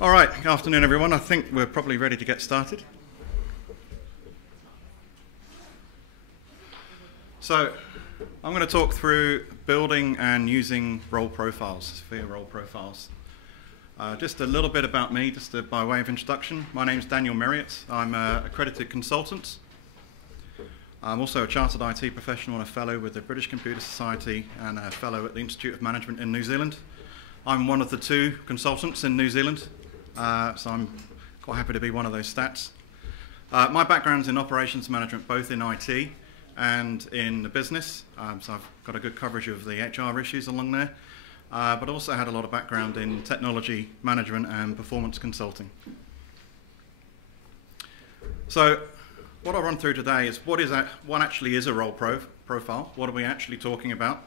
All right, good afternoon everyone. I think we're probably ready to get started. So I'm going to talk through building and using role profiles, SFIA role profiles. Just a little bit about me, by way of introduction. My name's Daniel Merriott. I'm an accredited consultant. I'm also a chartered IT professional and a fellow with the British Computer Society and a fellow at the Institute of Management in New Zealand. I'm one of the two consultants in New Zealand. So I'm quite happy to be one of those stats. My background's in operations management, both in IT and in the business. So I've got a good coverage of the HR issues along there, but also had a lot of background in technology management and performance consulting. So what I'll run through today is what actually is a role profile. What are we actually talking about?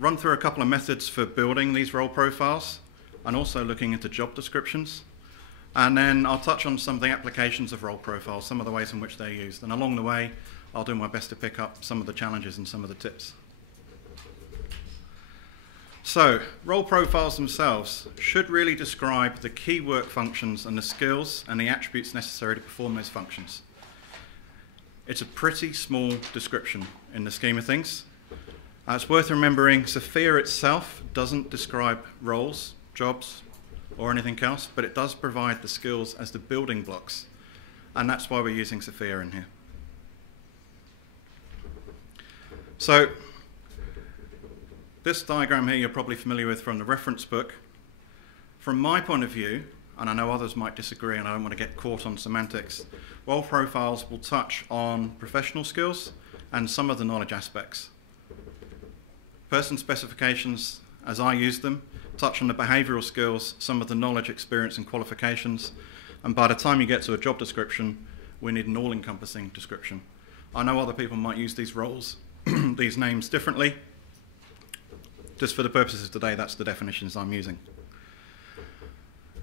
Run through a couple of methods for building these role profiles, and also looking into job descriptions. And then I'll touch on some of the applications of role profiles, some of the ways in which they're used. And along the way, I'll do my best to pick up some of the challenges and some of the tips. So, role profiles themselves should really describe the key work functions and the skills and the attributes necessary to perform those functions. It's a pretty small description in the scheme of things. It's worth remembering SFIA itself doesn't describe roles, jobs, or anything else, but it does provide the skills as the building blocks, and that's why we're using SFIA in here. So this diagram here you're probably familiar with from the reference book. From my point of view, and I know others might disagree and I don't want to get caught on semantics, role profiles will touch on professional skills and some of the knowledge aspects. Person specifications, as I use them, touch on the behavioural skills, some of the knowledge, experience and qualifications, and by the time you get to a job description, we need an all-encompassing description. I know other people might use these roles, these names differently. Just for the purposes of today, that's the definitions I'm using.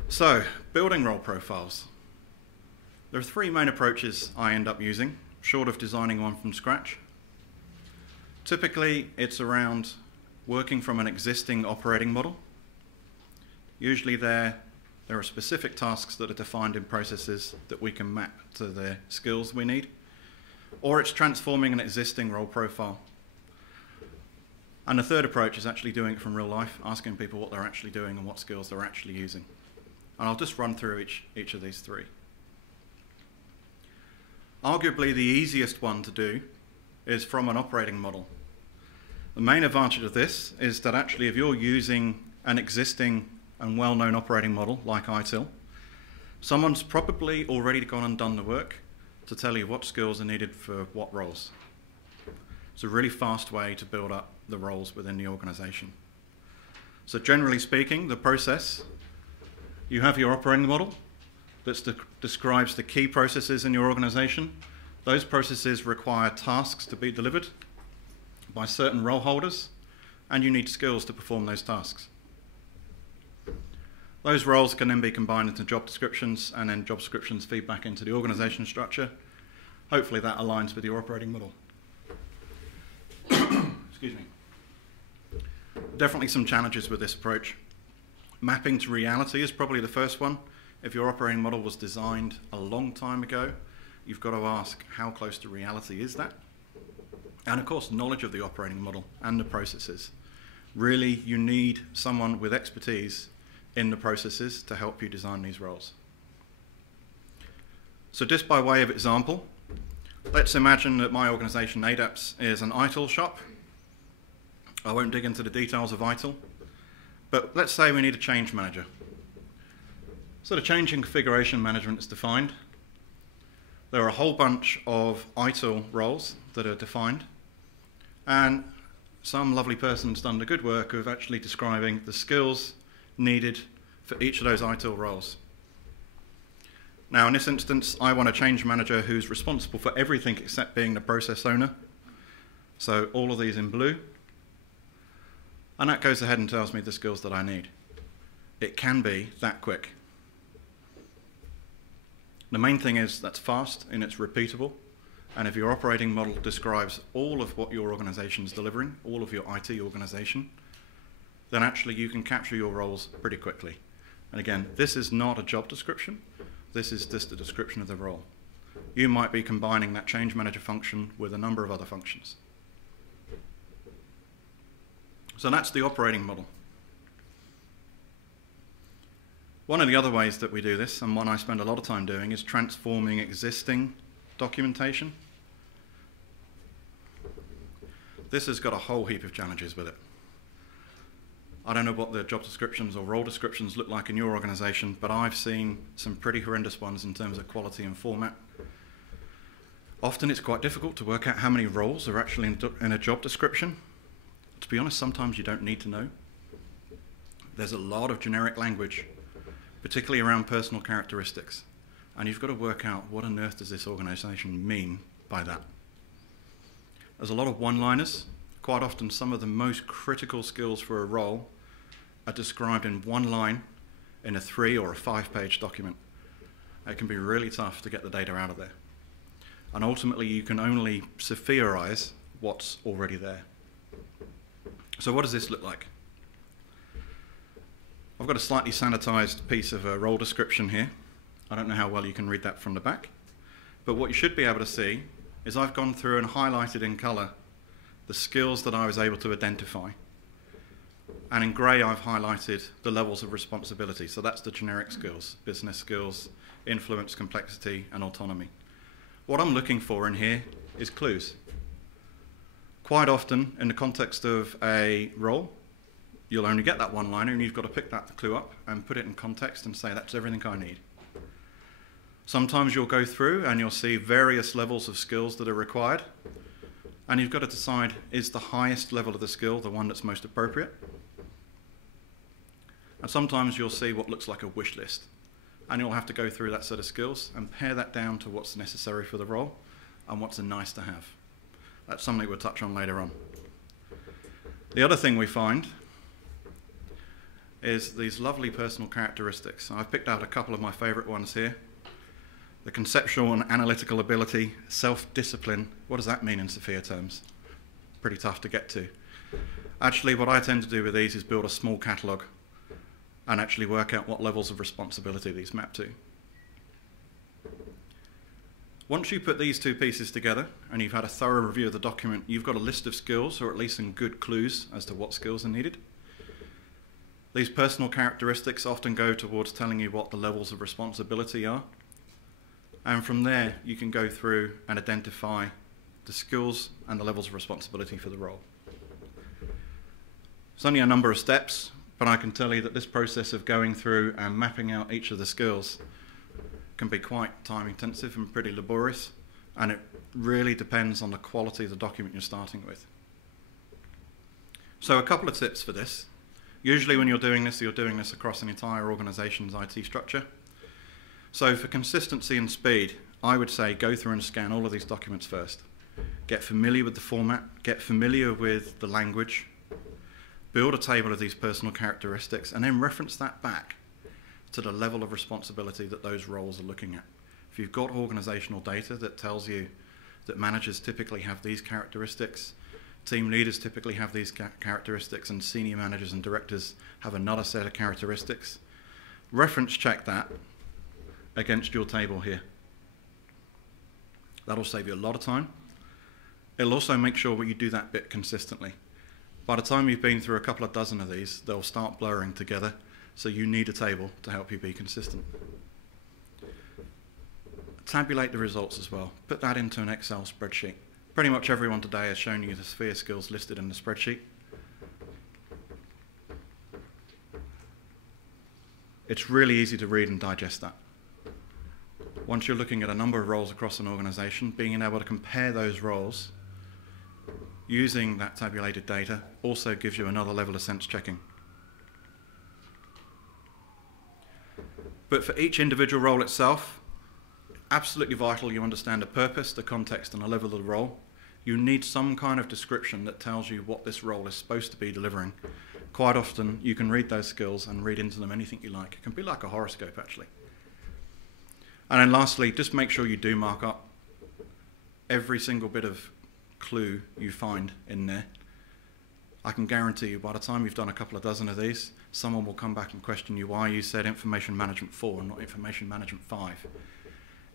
So, building role profiles. There are three main approaches I end up using, short of designing one from scratch. Typically, it's around working from an existing operating model. Usually there are specific tasks that are defined in processes that we can map to the skills we need, or it's transforming an existing role profile. And the third approach is actually doing it from real life, asking people what they're actually doing and what skills they're actually using. And I'll just run through each of these three. Arguably the easiest one to do is from an operating model. The main advantage of this is that actually if you're using an existing and well-known operating model like ITIL, someone's probably already gone and done the work to tell you what skills are needed for what roles. It's a really fast way to build up the roles within the organisation. So generally speaking, the process, you have your operating model that describes the key processes in your organisation. Those processes require tasks to be delivered by certain role holders, and you need skills to perform those tasks. Those roles can then be combined into job descriptions, and then job descriptions feed back into the organisation structure. Hopefully that aligns with your operating model. Excuse me. Definitely some challenges with this approach. Mapping to reality is probably the first one. If your operating model was designed a long time ago, you've got to ask how close to reality is that? And of course, knowledge of the operating model and the processes. Really, you need someone with expertise in the processes to help you design these roles. So just by way of example, let's imagine that my organisation, ADAPS, is an ITIL shop. I won't dig into the details of ITIL, but let's say we need a change manager. So the change and configuration management is defined. There are a whole bunch of ITIL roles that are defined, and some lovely person's done the good work of actually describing the skills needed for each of those ITIL roles. Now in this instance, I want a change manager who's responsible for everything except being the process owner. So all of these in blue. And that goes ahead and tells me the skills that I need. It can be that quick. The main thing is that's fast and it's repeatable. And if your operating model describes all of what your organization is delivering, all of your IT organization, then actually you can capture your roles pretty quickly. And again, this is not a job description. This is just a description of the role. You might be combining that change manager function with a number of other functions. So that's the operating model. One of the other ways that we do this, and one I spend a lot of time doing, is transforming existing documentation. This has got a whole heap of challenges with it. I don't know what the job descriptions or role descriptions look like in your organization, but I've seen some pretty horrendous ones in terms of quality and format. Often it's quite difficult to work out how many roles are actually in a job description. To be honest, sometimes you don't need to know. There's a lot of generic language, particularly around personal characteristics, and you've got to work out what on earth does this organization mean by that. There's a lot of one-liners. Quite often some of the most critical skills for a role are described in one line in a 3 or a 5-page document. It can be really tough to get the data out of there. And ultimately you can only SFIA-ize what's already there. So what does this look like? I've got a slightly sanitized piece of a role description here. I don't know how well you can read that from the back, but what you should be able to see is I've gone through and highlighted in color the skills that I was able to identify. And in gray, I've highlighted the levels of responsibility. So that's the generic skills, business skills, influence, complexity, and autonomy. What I'm looking for in here is clues. Quite often, in the context of a role, you'll only get that one-liner, and you've got to pick that clue up and put it in context and say, that's everything I need. Sometimes you'll go through and you'll see various levels of skills that are required, and you've got to decide, is the highest level of the skill the one that's most appropriate? And sometimes you'll see what looks like a wish list, and you'll have to go through that set of skills and pare that down to what's necessary for the role and what's a nice to have. That's something we'll touch on later on. The other thing we find is these lovely personal characteristics. I've picked out a couple of my favorite ones here. The conceptual and analytical ability, self-discipline. What does that mean in SFIA terms? Pretty tough to get to. Actually, what I tend to do with these is build a small catalogue and actually work out what levels of responsibility these map to. Once you put these two pieces together and you've had a thorough review of the document, you've got a list of skills, or at least some good clues as to what skills are needed. These personal characteristics often go towards telling you what the levels of responsibility are. And from there, you can go through and identify the skills and the levels of responsibility for the role. It's only a number of steps, but I can tell you that this process of going through and mapping out each of the skills can be quite time intensive and pretty laborious, and it really depends on the quality of the document you're starting with. So a couple of tips for this. Usually when you're doing this across an entire organization's IT structure. So for consistency and speed, I would say go through and scan all of these documents first. Get familiar with the format, get familiar with the language, build a table of these personal characteristics, and then reference that back to the level of responsibility that those roles are looking at. If you've got organizational data that tells you that managers typically have these characteristics, team leaders typically have these characteristics, and senior managers and directors have another set of characteristics, reference check that against your table here. That'll save you a lot of time. It'll also make sure that you do that bit consistently. By the time you've been through a couple of dozen of these, they'll start blurring together, so you need a table to help you be consistent. Tabulate the results as well. Put that into an Excel spreadsheet. Pretty much everyone today has shown you the SFIA skills listed in the spreadsheet. It's really easy to read and digest that. Once you're looking at a number of roles across an organization, being able to compare those roles using that tabulated data also gives you another level of sense checking. But for each individual role itself, absolutely vital you understand the purpose, the context, and the level of the role. You need some kind of description that tells you what this role is supposed to be delivering. Quite often, you can read those skills and read into them anything you like. It can be like a horoscope, actually. And then lastly, just make sure you do mark up every single bit of clue you find in there. I can guarantee you by the time you've done a couple of dozen of these, someone will come back and question you why you said information management 4 and not information management 5.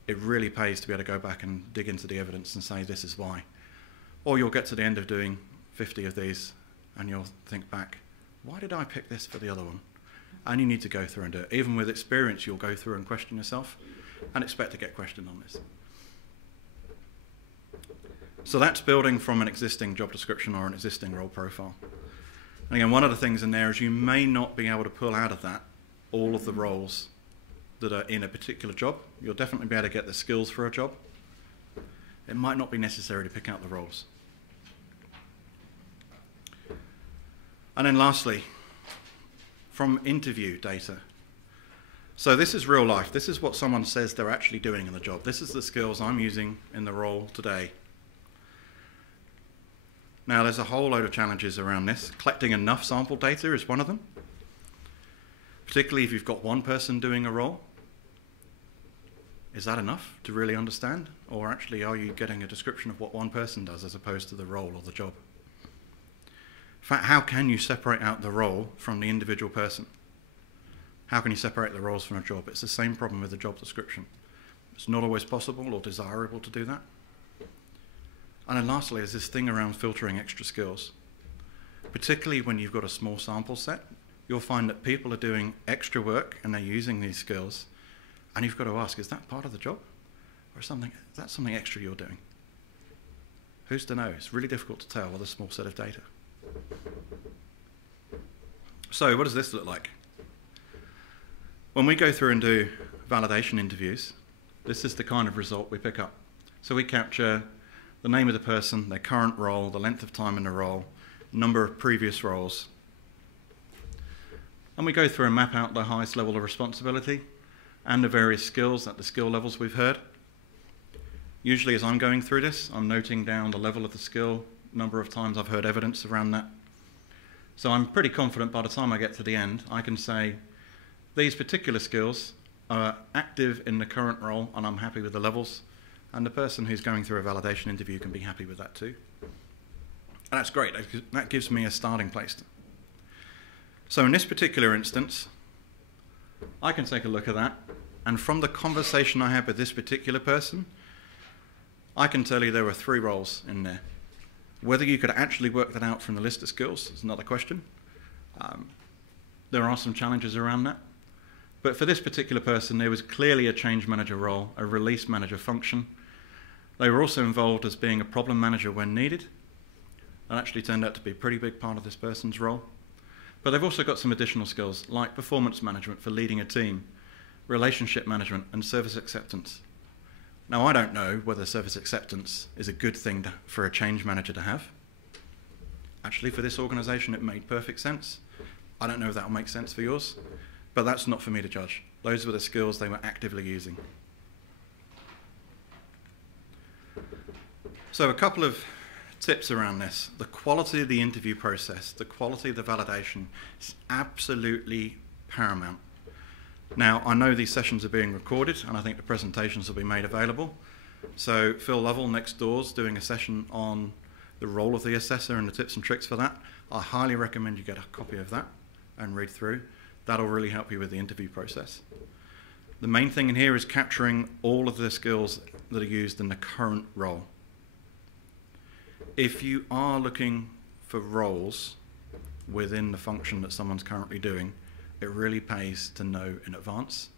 It really pays to be able to go back and dig into the evidence and say this is why. Or you'll get to the end of doing 50 of these and you'll think back, why did I pick this for the other one? And you need to go through and do it. Even with experience, you'll go through and question yourself and expect to get questioned on this. So that's building from an existing job description or an existing role profile. And again, one of the things in there is you may not be able to pull out of that all of the roles that are in a particular job. You'll definitely be able to get the skills for a job. It might not be necessary to pick out the roles. And then lastly, from interview data. So this is real life. This is what someone says they're actually doing in the job. This is the skills I'm using in the role today. Now, there's a whole load of challenges around this. Collecting enough sample data is one of them, particularly if you've got one person doing a role. Is that enough to really understand? Or actually, are you getting a description of what one person does as opposed to the role or the job? In fact, how can you separate out the role from the individual person? How can you separate the roles from a job? It's the same problem with the job description. It's not always possible or desirable to do that. And then lastly, there's this thing around filtering extra skills. Particularly when you've got a small sample set, you'll find that people are doing extra work and they're using these skills. And you've got to ask, is that part of the job? Or is that something extra you're doing? Who's to know? It's really difficult to tell with a small set of data. So what does this look like? When we go through and do validation interviews, this is the kind of result we pick up. So we capture the name of the person, their current role, the length of time in the role, number of previous roles. And we go through and map out the highest level of responsibility and the various skills at the skill levels we've heard. Usually as I'm going through this, I'm noting down the level of the skill, number of times I've heard evidence around that. So I'm pretty confident by the time I get to the end, I can say these particular skills are active in the current role and I'm happy with the levels. And the person who's going through a validation interview can be happy with that too. And that's great. That gives me a starting place. So in this particular instance, I can take a look at that. And from the conversation I had with this particular person, I can tell you there were 3 roles in there. Whether you could actually work that out from the list of skills is another question. There are some challenges around that. But for this particular person, there was clearly a change manager role, a release manager function. They were also involved as being a problem manager when needed. That actually turned out to be a pretty big part of this person's role. But they've also got some additional skills like performance management for leading a team, relationship management, and service acceptance. Now, I don't know whether service acceptance is a good thing for a change manager to have. Actually, for this organization, it made perfect sense. I don't know if that will make sense for yours, but that's not for me to judge. Those were the skills they were actively using. So a couple of tips around this. The quality of the interview process, the quality of the validation is absolutely paramount. Now, I know these sessions are being recorded, and I think the presentations will be made available. So Phil Lovell next door is doing a session on the role of the assessor and the tips and tricks for that. I highly recommend you get a copy of that and read through. That'll really help you with the interview process. The main thing in here is capturing all of the skills that are used in the current role. If you are looking for roles within the function that someone's currently doing, it really pays to know in advance.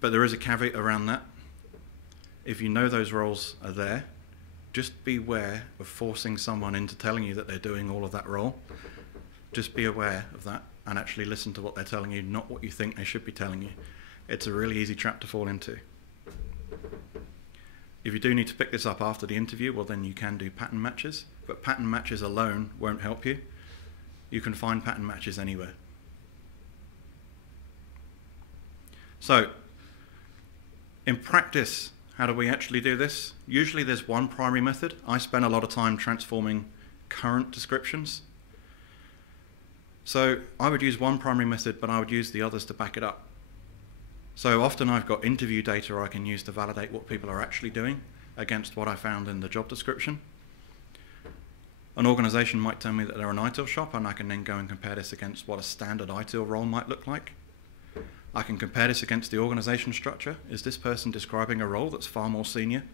But there is a caveat around that. If you know those roles are there, just beware of forcing someone into telling you that they're doing all of that role. Just be aware of that and actually listen to what they're telling you, not what you think they should be telling you. It's a really easy trap to fall into. If you do need to pick this up after the interview, well then you can do pattern matches, but pattern matches alone won't help you. You can find pattern matches anywhere. So, in practice, how do we actually do this? Usually there's one primary method. I spend a lot of time transforming current descriptions. So I would use one primary method, but I would use the others to back it up. So often I've got interview data I can use to validate what people are actually doing against what I found in the job description. An organisation might tell me that they're an ITIL shop, and I can then go and compare this against what a standard ITIL role might look like. I can compare this against the organisation structure. Is this person describing a role that's far more senior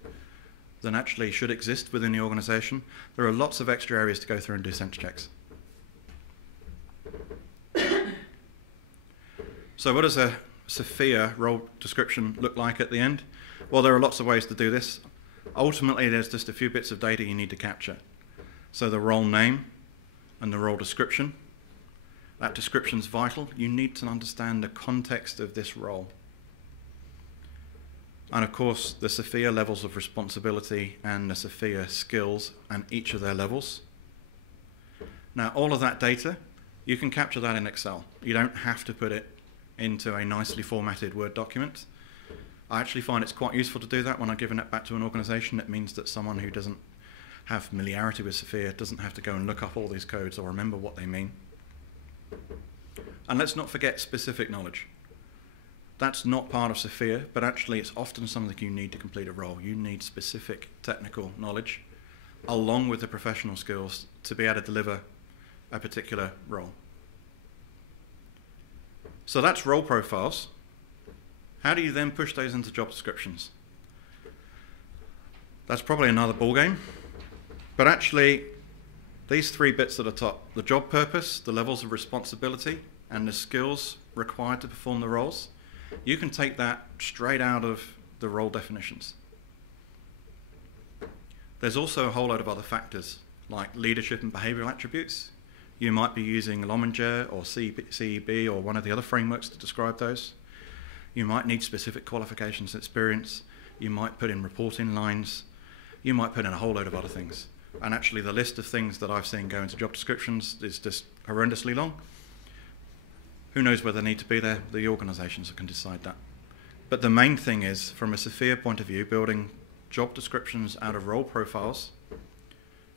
than actually should exist within the organisation? There are lots of extra areas to go through and do sense checks. So what does a SFIA role description look like at the end? Well, there are lots of ways to do this. Ultimately, there's just a few bits of data you need to capture. So the role name and the role description. That description's vital. You need to understand the context of this role. And of course, the SFIA levels of responsibility and the SFIA skills and each of their levels. Now, all of that data, you can capture that in Excel. You don't have to put it into a nicely formatted Word document. I actually find it's quite useful to do that when I'm giving it back to an organisation. It means that someone who doesn't have familiarity with SFIA doesn't have to go and look up all these codes or remember what they mean. And let's not forget specific knowledge. That's not part of SFIA, but actually it's often something you need to complete a role. You need specific technical knowledge along with the professional skills to be able to deliver a particular role. So that's role profiles. How do you then push those into job descriptions? That's probably another ballgame. But actually, these three bits at the top, the job purpose, the levels of responsibility, and the skills required to perform the roles, you can take that straight out of the role definitions. There's also a whole load of other factors, like leadership and behavioral attributes. You might be using Lominger or CEB or one of the other frameworks to describe those. You might need specific qualifications and experience. You might put in reporting lines. You might put in a whole load of other things. And actually the list of things that I've seen go into job descriptions is just horrendously long. Who knows whether they need to be there? The organisations can decide that. But the main thing is, from a SFIA point of view, building job descriptions out of role profiles,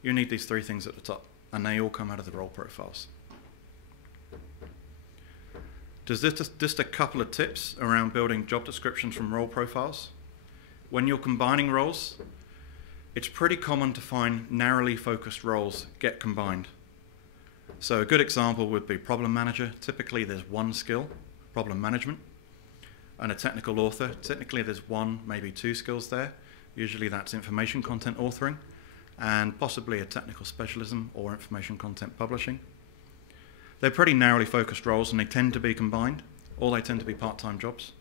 you need these three things at the top, and they all come out of the role profiles. Just a couple of tips around building job descriptions from role profiles. When you're combining roles, it's pretty common to find narrowly focused roles get combined. So a good example would be problem manager. Typically there's one skill, problem management, and a technical author. Technically there's one, maybe two skills there. Usually that's information content authoring, and possibly a technical specialism or information content publishing. They're pretty narrowly focused roles, and they tend to be combined, or they tend to be part-time jobs.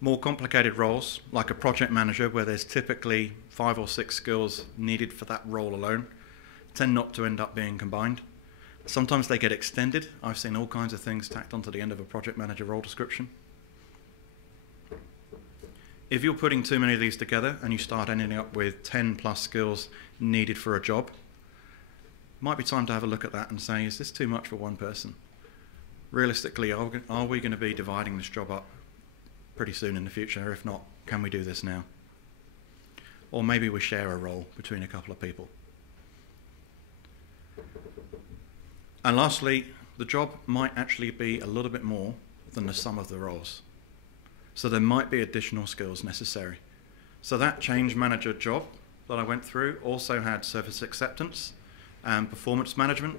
More complicated roles, like a project manager, where there's typically 5 or 6 skills needed for that role alone, tend not to end up being combined. Sometimes they get extended. I've seen all kinds of things tacked onto the end of a project manager role description. If you're putting too many of these together and you start ending up with 10 plus skills needed for a job, it might be time to have a look at that and say, is this too much for one person? Realistically, are we going to be dividing this job up pretty soon in the future? If not, can we do this now? Or maybe we share a role between a couple of people. And lastly, the job might actually be a little bit more than the sum of the roles. So there might be additional skills necessary. So that change manager job that I went through also had service acceptance and performance management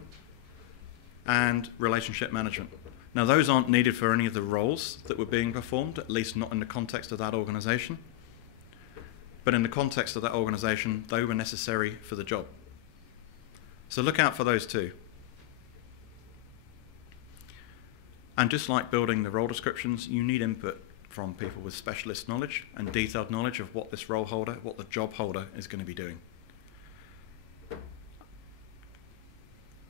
and relationship management. Now those aren't needed for any of the roles that were being performed, at least not in the context of that organisation. But in the context of that organisation, they were necessary for the job. So look out for those too. And just like building the role descriptions, you need input from people with specialist knowledge and detailed knowledge of what this role holder, what the job holder is going to be doing.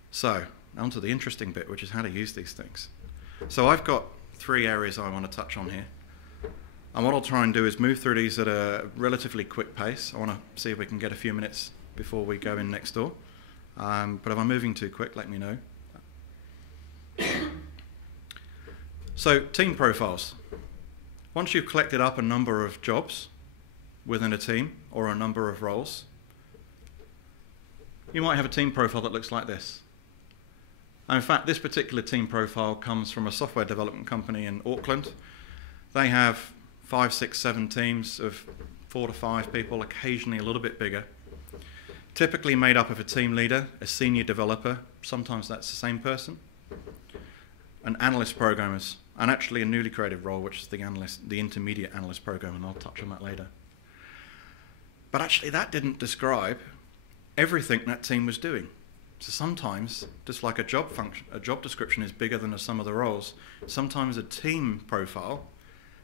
So, on to the interesting bit, which is how to use these things. So I've got 3 areas I want to touch on here. And what I'll try and do is move through these at a relatively quick pace. I want to see if we can get a few minutes before we go in next door. But if I'm moving too quick, let me know. So, team profiles. Once you've collected up a number of jobs within a team or a number of roles, you might have a team profile that looks like this. And in fact, this particular team profile comes from a software development company in Auckland. They have 5, 6, 7 teams of 4 to 5 people, occasionally a little bit bigger. typically made up of a team leader, a senior developer, sometimes that's the same person, and analyst programmers, and actually a newly created role, which is the intermediate analyst programmer, and I'll touch on that later. But actually that didn't describe everything that team was doing. So sometimes, just like a job description is bigger than the sum of the roles, sometimes a team profile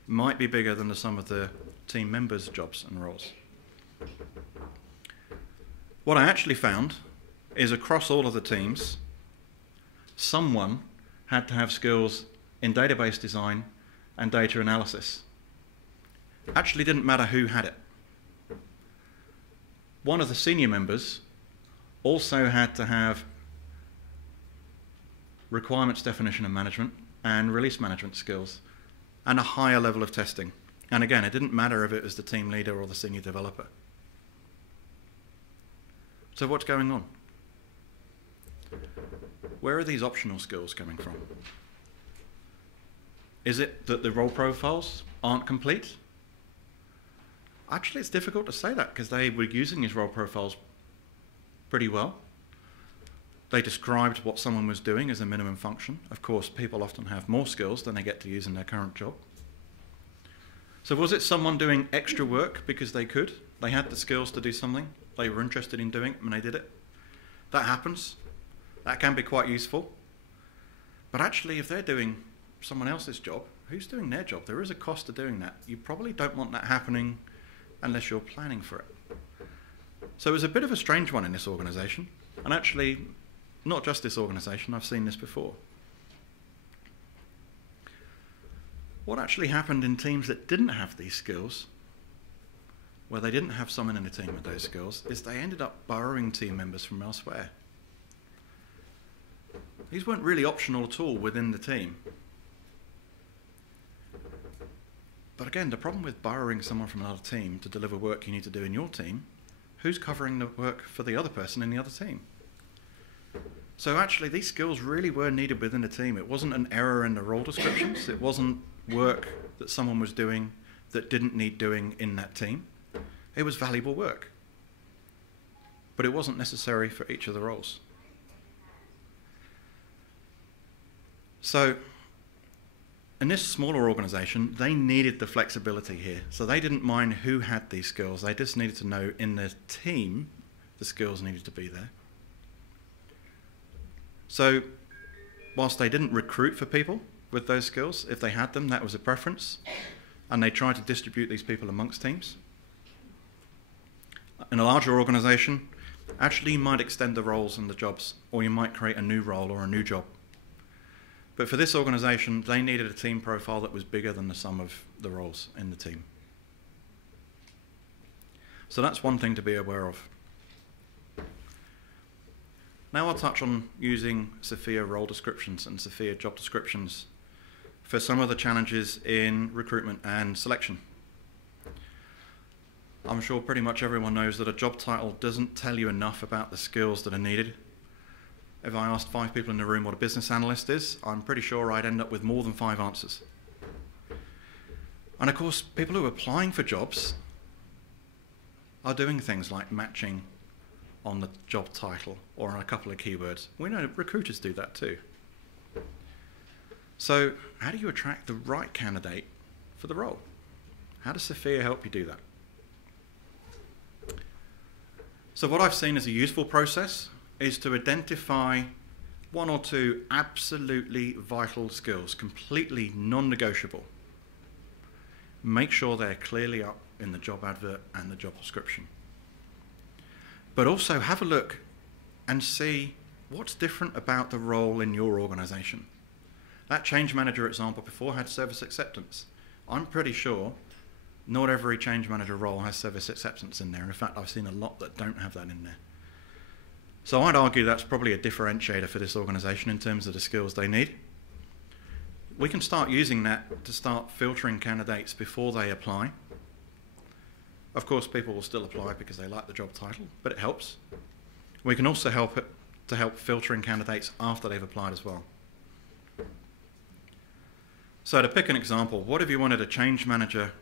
might be bigger than the sum of the team members' jobs and roles. What I actually found is across all of the teams, someone had to have skills in database design and data analysis. Actually didn't matter who had it. One of the senior members also had to have requirements definition and management and release management skills and a higher level of testing. And again, it didn't matter if it was the team leader or the senior developer. So what's going on? Where are these optional skills coming from? Is it that the role profiles aren't complete? Actually, it's difficult to say that because they were using these role profiles pretty well. They described what someone was doing as a minimum function. Of course, people often have more skills than they get to use in their current job. So was it someone doing extra work because they could? They had the skills to do something. They were interested in doing it and they did it. That happens. That can be quite useful. But actually, if they're doing someone else's job, who's doing their job? There is a cost to doing that. You probably don't want that happening unless you're planning for it. So it was a bit of a strange one in this organisation, and actually not just this organisation, I've seen this before. What actually happened in teams that didn't have these skills, where they didn't have someone in the team with those skills, is they ended up borrowing team members from elsewhere. These weren't really optional at all within the team. But again, the problem with borrowing someone from another team to deliver work you need to do in your team, who's covering the work for the other person in the other team? So actually, these skills really were needed within the team. It wasn't an error in the role descriptions. It wasn't work that someone was doing that didn't need doing in that team. It was valuable work. But it wasn't necessary for each of the roles. So in this smaller organisation, they needed the flexibility here. So they didn't mind who had these skills. They just needed to know in the team the skills needed to be there. So whilst they didn't recruit for people with those skills, if they had them, that was a preference. And they tried to distribute these people amongst teams. In a larger organisation, actually you might extend the roles and the jobs, or you might create a new role or a new job. But for this organisation, they needed a team profile that was bigger than the sum of the roles in the team. So that's one thing to be aware of. Now I'll touch on using SFIA role descriptions and SFIA job descriptions for some of the challenges in recruitment and selection. I'm sure pretty much everyone knows that a job title doesn't tell you enough about the skills that are needed. If I asked 5 people in the room what a business analyst is, I'm pretty sure I'd end up with more than 5 answers. And of course, people who are applying for jobs are doing things like matching on the job title or on a couple of keywords. We know recruiters do that too. So how do you attract the right candidate for the role? How does SFIA help you do that? So what I've seen as a useful process is to identify 1 or 2 absolutely vital skills, completely non-negotiable. Make sure they're clearly up in the job advert and the job description. But also have a look and see what's different about the role in your organisation. That change manager example before had service acceptance. I'm pretty sure not every change manager role has service acceptance in there. In fact, I've seen a lot that don't have that in there. So I'd argue that's probably a differentiator for this organisation in terms of the skills they need. We can start using that to start filtering candidates before they apply. Of course, people will still apply because they like the job title, but it helps. We can also help filtering candidates after they've applied as well. So to pick an example, what if you wanted a change manager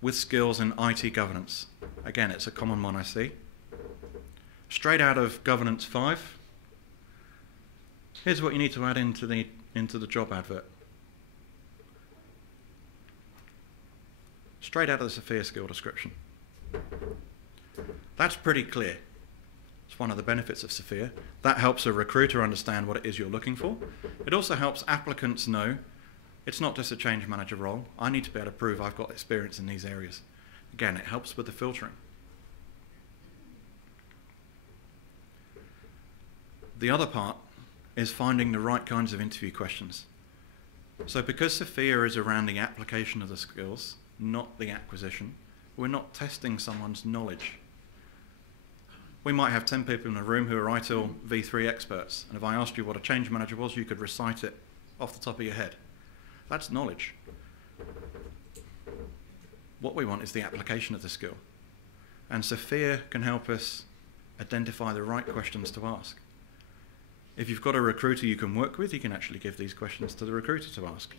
with skills in IT governance? Again, it's a common one I see. Straight out of Governance 5, here's what you need to add into the job advert. Straight out of the SFIA skill description. That's pretty clear. It's one of the benefits of SFIA. That helps a recruiter understand what it is you're looking for. It also helps applicants know it's not just a change manager role. I need to be able to prove I've got experience in these areas. Again, it helps with the filtering. The other part is finding the right kinds of interview questions. So because SFIA is around the application of the skills, not the acquisition, we're not testing someone's knowledge. We might have 10 people in a room who are ITIL V3 experts, and if I asked you what a change manager was, you could recite it off the top of your head. That's knowledge. What we want is the application of the skill. And SFIA can help us identify the right questions to ask. If you've got a recruiter you can work with, you can actually give these questions to the recruiter to ask.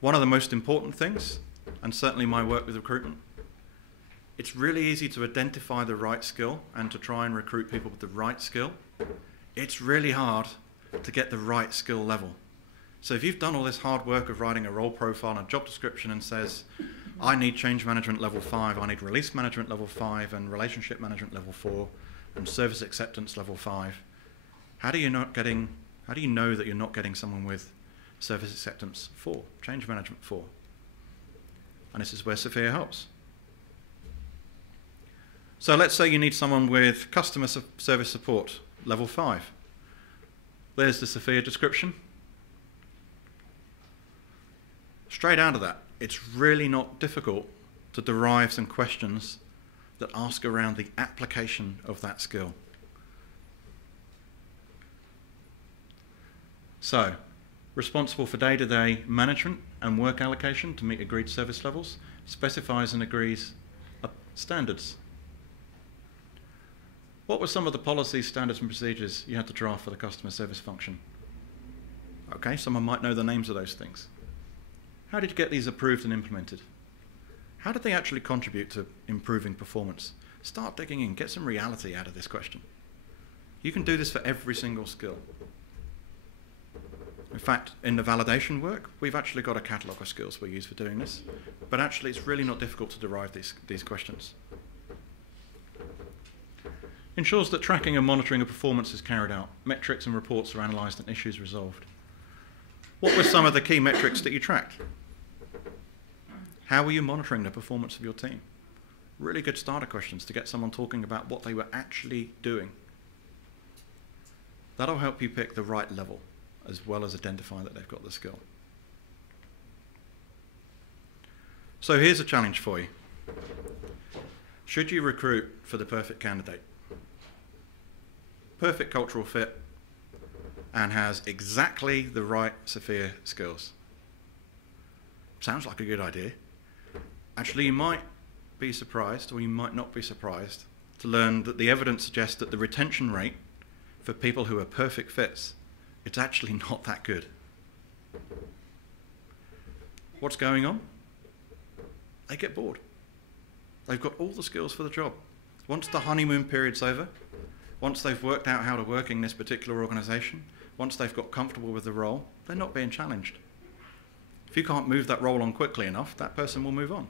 One of the most important things, and certainly my work with recruitment, it's really easy to identify the right skill and to try and recruit people with the right skill. It's really hard to get the right skill level. So if you've done all this hard work of writing a role profile and a job description and says, I need change management level 5, I need release management level 5 and relationship management level 4 and service acceptance level 5, how do you know that you're not getting someone with service acceptance 4, change management 4? And this is where SFIA helps. So let's say you need someone with customer service support level 5. There's the SFIA description. Straight out of that, it's really not difficult to derive some questions that ask around the application of that skill. So, responsible for day-to-day management and work allocation to meet agreed service levels, specifies and agrees standards. What were some of the policies, standards and procedures you had to draft for the customer service function? Okay, someone might know the names of those things. How did you get these approved and implemented? How did they actually contribute to improving performance? Start digging in, get some reality out of this question. You can do this for every single skill. In fact, in the validation work, we've actually got a catalogue of skills we use for doing this, but actually it's really not difficult to derive these questions. Ensures that tracking and monitoring of performance is carried out. Metrics and reports are analysed and issues resolved. What were some of the key metrics that you tracked? How were you monitoring the performance of your team? Really good starter questions to get someone talking about what they were actually doing. That'll help you pick the right level, as well as identify that they've got the skill. So here's a challenge for you. Should you recruit for the perfect candidate? Perfect cultural fit and has exactly the right SFIA skills. Sounds like a good idea. Actually, you might be surprised, or you might not be surprised, to learn that the evidence suggests that the retention rate for people who are perfect fits, it's actually not that good. What's going on? They get bored. They've got all the skills for the job. Once the honeymoon period's over, once they've worked out how to work in this particular organisation, once they've got comfortable with the role, they're not being challenged. If you can't move that role on quickly enough, that person will move on.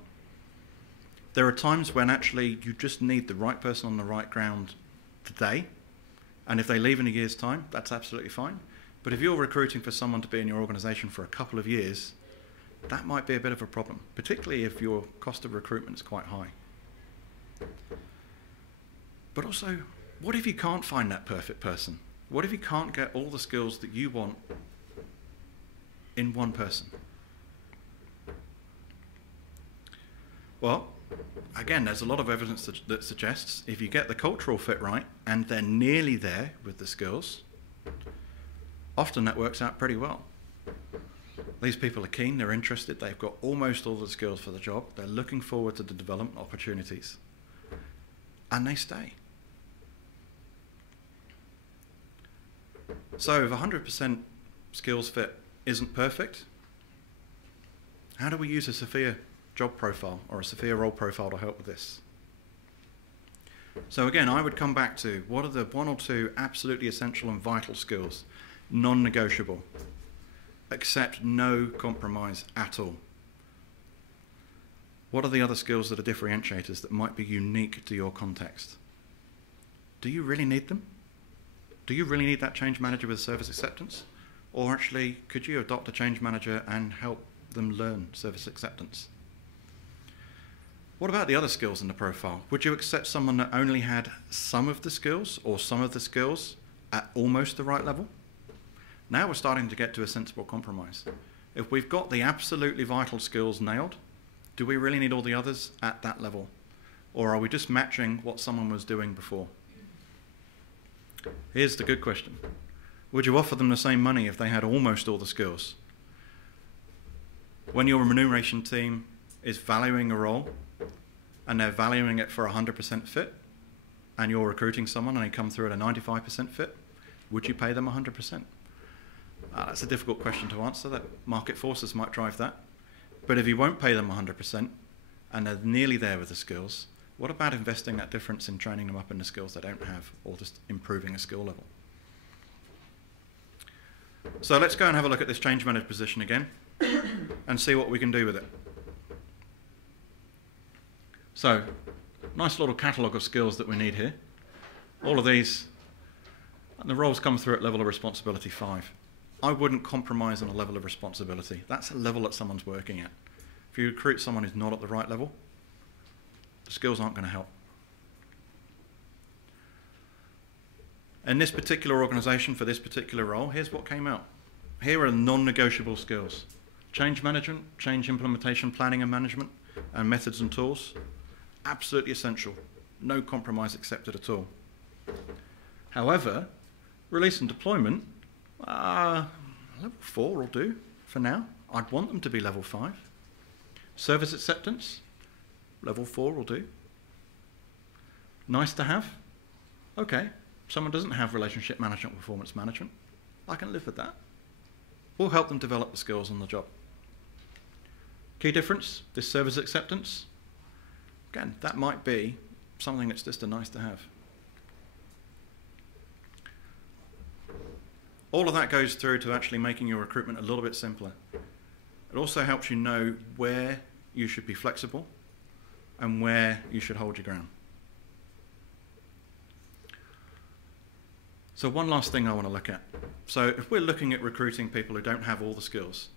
There are times when actually you just need the right person on the right ground today, and if they leave in a year's time, that's absolutely fine. But if you're recruiting for someone to be in your organisation for a couple of years, that might be a bit of a problem, particularly if your cost of recruitment is quite high. But also, what if you can't find that perfect person? What if you can't get all the skills that you want in one person? Well, again, there's a lot of evidence that suggests if you get the cultural fit right and they're nearly there with the skills, often that works out pretty well. These people are keen, they're interested, they've got almost all the skills for the job, they're looking forward to the development opportunities, and they stay. So if 100% skills fit isn't perfect, how do we use a SFIA job profile or a SFIA role profile to help with this? So again, I would come back to what are the 1 or 2 absolutely essential and vital skills, non-negotiable, accept no compromise at all. What are the other skills that are differentiators that might be unique to your context? Do you really need them? Do you really need that change manager with service acceptance? Or actually, could you adopt a change manager and help them learn service acceptance? What about the other skills in the profile? Would you accept someone that only had some of the skills or some of the skills at almost the right level? Now we're starting to get to a sensible compromise. If we've got the absolutely vital skills nailed, do we really need all the others at that level? Or are we just matching what someone was doing before? Here's the good question. Would you offer them the same money if they had almost all the skills? When your remuneration team is valuing a role and they're valuing it for 100% fit, and you're recruiting someone and they come through at a 95% fit, would you pay them 100%? That's a difficult question to answer. That market forces might drive that. But if you won't pay them 100% and they're nearly there with the skills, what about investing that difference in training them up in the skills they don't have, or just improving a skill level? So let's go and have a look at this change manager position again and see what we can do with it. So, nice little catalogue of skills that we need here. All of these, and the roles come through at level of responsibility 5. I wouldn't compromise on a level of responsibility. That's a level that someone's working at. If you recruit someone who's not at the right level, the skills aren't going to help. In this particular organisation, for this particular role, here's what came out. Here are non-negotiable skills. Change management, change implementation, planning and management, and methods and tools. Absolutely essential. No compromise accepted at all. However, release and deployment, level 4 will do for now. I'd want them to be level 5. Service acceptance, level 4 will do. Nice to have. Okay, someone doesn't have relationship management, performance management. I can live with that. We'll help them develop the skills on the job. Key difference, this service acceptance. Again, that might be something that's just a nice to have. All of that goes through to actually making your recruitment a little bit simpler. It also helps you know where you should be flexible and where you should hold your ground. So one last thing I want to look at. So if we're looking at recruiting people who don't have all the skills,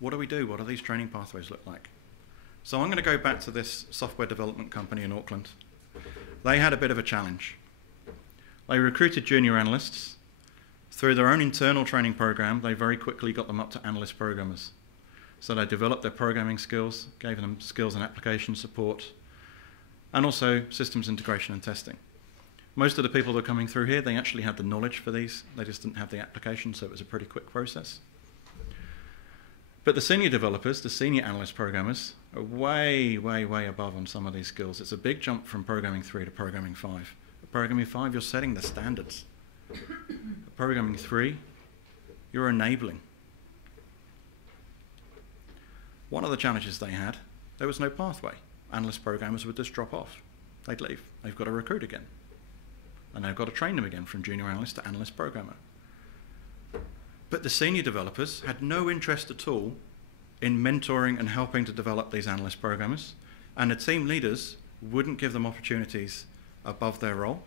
what do we do? What do these training pathways look like? So I'm going to go back to this software development company in Auckland. They had a bit of a challenge. They recruited junior analysts. Through their own internal training program, they very quickly got them up to analyst programmers. So they developed their programming skills, gave them skills in application support, and also systems integration and testing. Most of the people that are coming through here, they actually had the knowledge for these. They just didn't have the application, so it was a pretty quick process. But the senior developers, the senior analyst programmers, are way, way, way above on some of these skills. It's a big jump from programming 3 to programming 5. At programming 5, you're setting the standards. At programming 3, you're enabling. One of the challenges they had, there was no pathway. Analyst programmers would just drop off. They'd leave. They've got to recruit again. And they've got to train them again from junior analyst to analyst programmer. But the senior developers had no interest at all in mentoring and helping to develop these analyst programmers, and the team leaders wouldn't give them opportunities above their role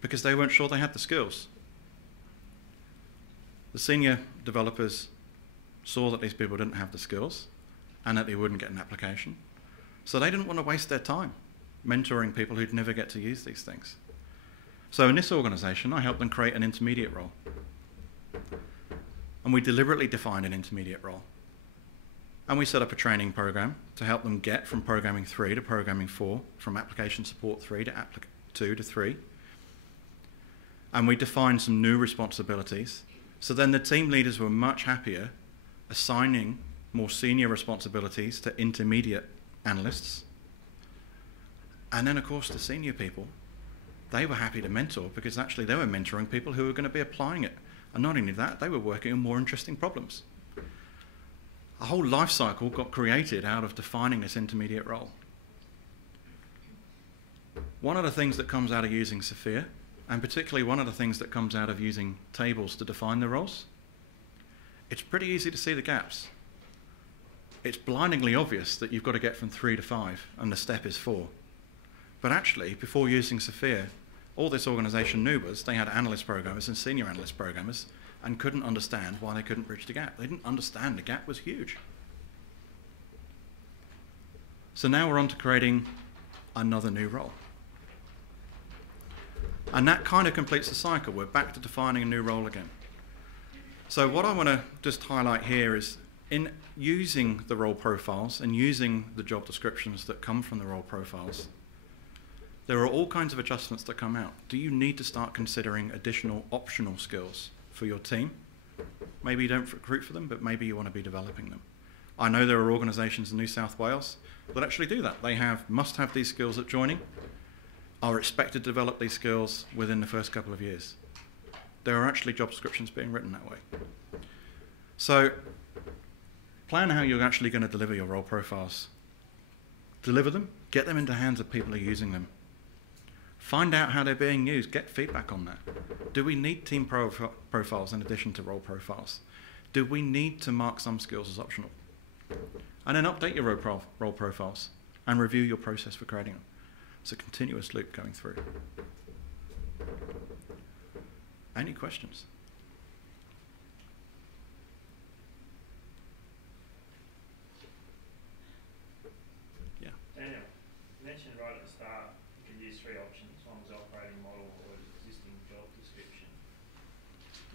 because they weren't sure they had the skills. The senior developers saw that these people didn't have the skills and that they wouldn't get an application, so they didn't want to waste their time mentoring people who'd never get to use these things. So in this organisation, I helped them create an intermediate role. And we deliberately defined an intermediate role. And we set up a training program to help them get from programming 3 to programming 4, from application support 3 to 2 to 3. And we defined some new responsibilities. So then the team leaders were much happier assigning more senior responsibilities to intermediate analysts. And then, of course, the senior people, they were happy to mentor because actually they were mentoring people who were going to be applying it. And not only that, they were working on more interesting problems. A whole life cycle got created out of defining this intermediate role. One of the things that comes out of using SFIA, and particularly one of the things that comes out of using tables to define the roles, it's pretty easy to see the gaps. It's blindingly obvious that you've got to get from 3 to 5 and the step is 4. But actually, before using SFIA, all this organisation knew was they had analyst programmers and senior analyst programmers and couldn't understand why they couldn't bridge the gap. They didn't understand the gap was huge. So now we're on to creating another new role. And that kind of completes the cycle. We're back to defining a new role again. So what I want to just highlight here is in using the role profiles and using the job descriptions that come from the role profiles, there are all kinds of adjustments that come out. Do you need to start considering additional optional skills for your team? Maybe you don't recruit for them, but maybe you want to be developing them. I know there are organisations in New South Wales that actually do that. They must have these skills at joining, are expected to develop these skills within the first couple of years. There are actually job descriptions being written that way. So plan how you're actually going to deliver your role profiles. Deliver them, get them into the hands of people who are using them. Find out how they're being used, get feedback on that. Do we need team profiles in addition to role profiles? Do we need to mark some skills as optional? And then update your role profiles and review your process for creating them. It's a continuous loop going through. Any questions? Yeah. Daniel, you mentioned right at the start you can use 3 options. One was operating model or existing job description.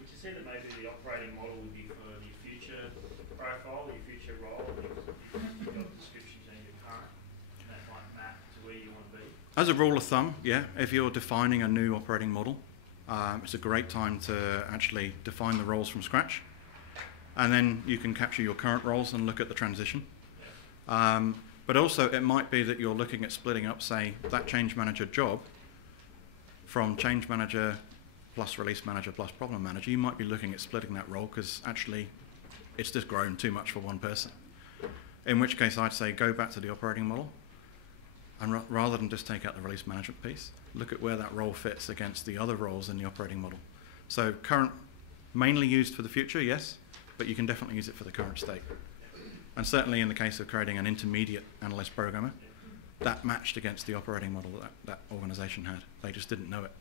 Would you say that maybe the operating model would be for your future profile, your future role, your job descriptions and your current, and that might map to where you want to be? As a rule of thumb, yeah, if you're defining a new operating model, it's a great time to actually define the roles from scratch. And then you can capture your current roles and look at the transition. But also it might be that you're looking at splitting up, say, that change manager job from change manager plus release manager plus problem manager. You might be looking at splitting that role because actually it's just grown too much for one person. In which case I'd say go back to the operating model and rather than just take out the release management piece, look at where that role fits against the other roles in the operating model. So current, mainly used for the future, yes, but you can definitely use it for the current state. And certainly in the case of creating an intermediate analyst programmer, that matched against the operating model that organisation had. They just didn't know it.